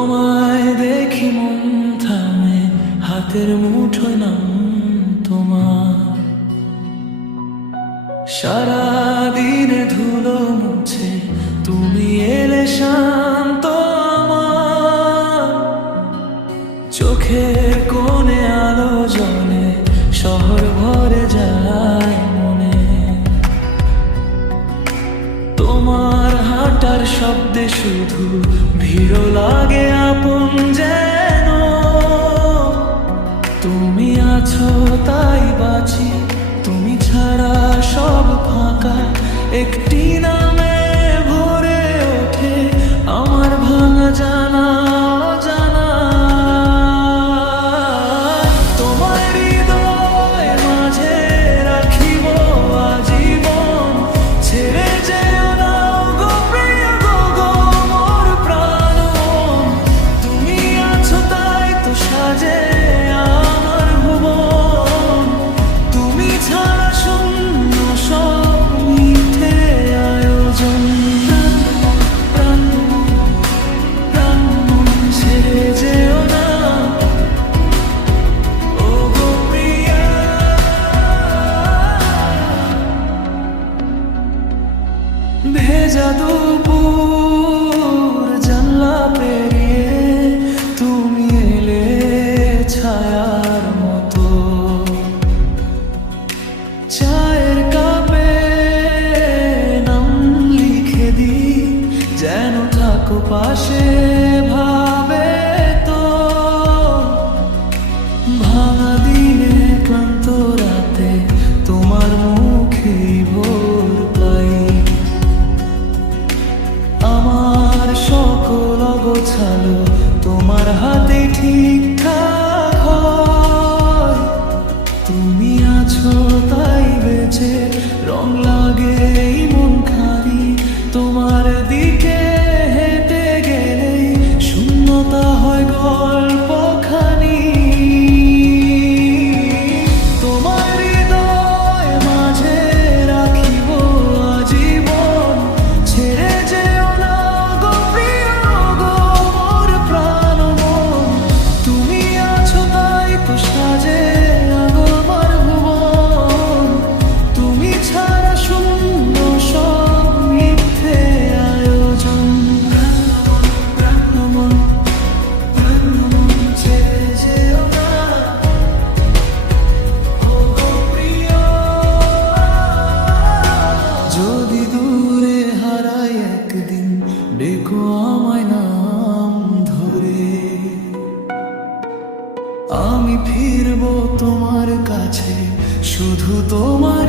তোমায় দেখি মন থামে, হাতের মুঠোয় নাম তোমার। সারাদিনে ধুলো মুছে তুমি এলে শান্ত আমার। চোখের কোণে আলো জ্বলে, শহর ভরে যায় মনে। তোমার হাঁটার শব্দে শুধু ভিড় লাগে আপন যেন। তুমি আছো তাই বাঁচি, তুমি ছাড়া সব ফাঁকা। একটি নামে ভরে ওঠে আমার ভাঙা জানা অজানা। তোমার হৃদয় মাঝে রাখিব আজীবন। ছেড়ে যেও না গো প্রিয় গো গো মোর প্রাণ মন। তুমি আছো তাই তো সাজে আমার ভুবন। তুমি ছাড়া শূন্য সব মিথ্যে আয়োজন। প্রাণ প্রাণ ছেড়ে যেও না ও গো প্রিয়া। ভেজা দুপুর জানলা পেরিয়ে তুমি এলে ছায়ার মতো। চায়ের কাপে নাম লিখে দি, যেন থাকো পাশে ভাবে তো। ভাঙা দিনে ক্লান্ত রাতে তোমার মুখেই ভোর পাই। আমার সকল অগোছালো তোমার হাতে ঠিকঠাক হয়। তুমি আছো তাই বেঁচে রং লাগে এই মন খানি। তোমার দিকে হেঁটে গেলেই শূন্যতা হয় গল্পখানি। তোমার হৃদয় মাঝে রাখিব আজীবন। ছেড়ে যেও না গো প্রিয় গো মোর প্রাণ মন। তুমি আছো তাই তো সাজে আমার ভুবন। তুমি ছাড়া শূন্য সব মিথ্যে আয়োজন। প্রাণ মন ছেড়ে যেও না ও গো প্রিয়। যদি দূরে হারাই একদিন, ডেকো আমায় নাম ধরে। আমি ফিরবো তোমার কাছে, শুধু তোমার